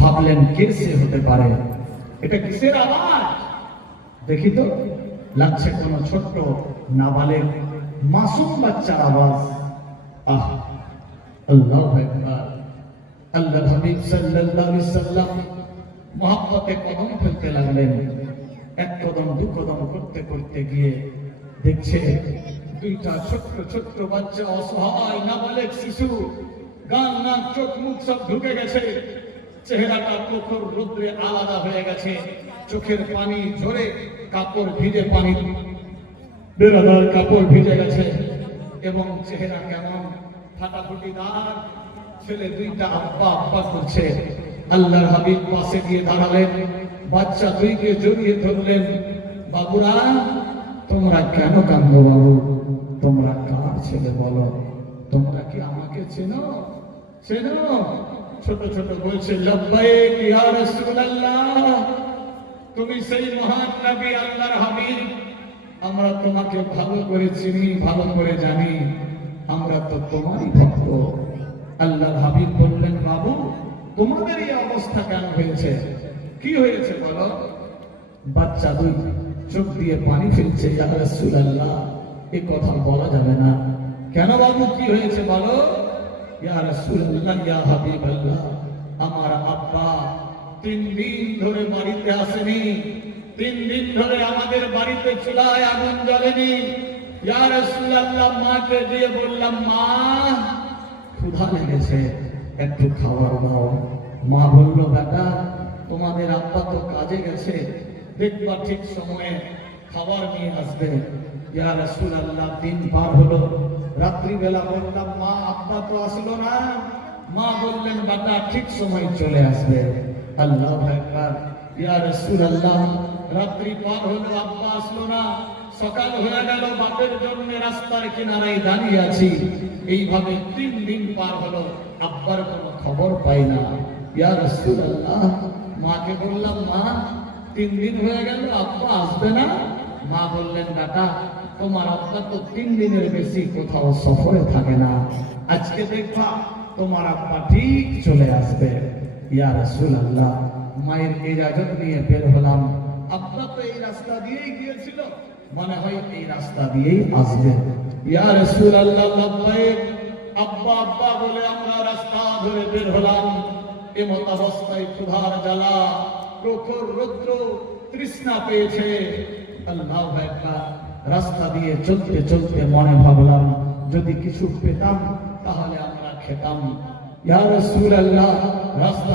ভাবলেন কে সে হতে পারে, এটা কিসের আওয়াজ দেখি তো। লাগছে কোন ছোট্ট নাবালেগ মাসুম বাচ্চার আওয়াজ। আহ, আল্লাহু আকবার। আল্লাহর হাবিব সাল্লাল্লাহু আলাইহি সাল্লাম মহব্বতে কদম ফেলতে লাগলেন। এক কদম দু কদম করতে করতে গিয়ে দেখছে দুইটা ছোট্ট ছোট্ট বাচ্চা, অসহায় নাবালেগ শিশু, গান নাক চোখ মুখ সব ঢুকে গেছে, চেহারাটা প্রখর রৌদ্রে আলাদা হয়ে গেছে, চোখের পানি ঝরে কাপড় ভিজে, পানি বেরাদার কাপড় ভিজে গেছে এবং চেহারা কেমন ফাটাফুটি দাগ। ছেলে দুইটা আব্বা আব্বা করছে। আল্লাহর হাবিব পাশে গিয়ে দাঁড়ালেন, বাচ্চা দুইকে জড়িয়ে ধরলেন। বাবুরা, তোমরা কেন কাঁদো? বাবু, তোমরা কার ছেলে বলো? তোমরা কি আমাকে চেনো? চেনো? ছোট ছোট বলছে, লব্বাইক ইয়া রাসূলুল্লাহ, তুমি সেই মহান নবী আল্লাহর হাবিব, আমরা তোমাকে ভালো করে চিনি, ভালো করে জানি, আমরা তো তোমারই ভক্ত। আল্লাহর হাবিব বললেন, বাবু, তোমাদের এই অবস্থা কেন হয়েছে? কি হয়েছে বলো? বাচ্চা দুই চোখ দিয়ে পানি ফেলছে। ইয়া রাসূলুল্লাহ, এই কথা বলা যাবে না। কেন বাবু, কি হয়েছে বলো? ইয়া রাসূলুল্লাহ, ইয়া হাবিবাল্লাহ, আমার আব্বা 3 দিন ধরে বাড়িতে আসেনি, 3 দিন ধরে আমাদের বাড়িতে চুলায় আগুন জ্বলেনি। ইয়া রাসূলুল্লাহ, মাকে দিয়ে বললাম, মা ক্ষুধা লেগেছে, একটু খাবার দাও। মা বলল, বেটা, তোমাদের আব্বা তো কাজে গেছে, দেখবা ঠিক সময়ে খাবার নিয়ে আসবে। ইয়া রাসূলুল্লাহ, দিন পার হলো, রাত্রিবেলা বললাম, মা আব্বা তো আসলো না। মা বললেন, বেটা ঠিক সময় চলে আসবে। আল্লাহু আকবার। ইয়া রাসূলুল্লাহ, রাত্রি পার হলো, আব্বা আসলো না, সকাল হয়ে গেল, বাপের জন্য রাস্তার কিনারায় দাঁড়িয়ে আছি। এইভাবে 3 দিন পার হলো, আব্বার কোনো খবর পাই না। ইয়া রাসূলুল্লাহ, মাকে বললাম, মা 3 দিন হয়ে গেল, আব্বা আসবে না। মা বললেন, বেটা, তোমার আব্বা তো 3 দিনের বেশি কোথাও সফরে থাকে না, আজকে দেখবা তোমার আব্বা ঠিক চলে আসবে। ইয়া রাসূলুল্লাহ, মায়ের ইজাজত নিয়ে বের হলাম। আব্বা তো এই রাস্তা দিয়েই গিয়েছিল, মনে হয় এই রাস্তা দিয়েই আসবে। ইয়া রাসূলুল্লাহ, লব্বাইক। আব্বা আব্বা বলে আমরা রাস্তা ধরে বের হলাম। এমত অবস্থায় ক্ষুধার জ্বালা, প্রখর রৌদ্র, তৃষ্ণা পেয়েছে। আল্লাহু আকবার। রাস্তা দিয়ে চলতে চলতে মনে ভাবলাম, যদি কিছু পেতাম তাহলে আমরা খেতাম। ইয়া রাসূলুল্লাহ, রাস্তা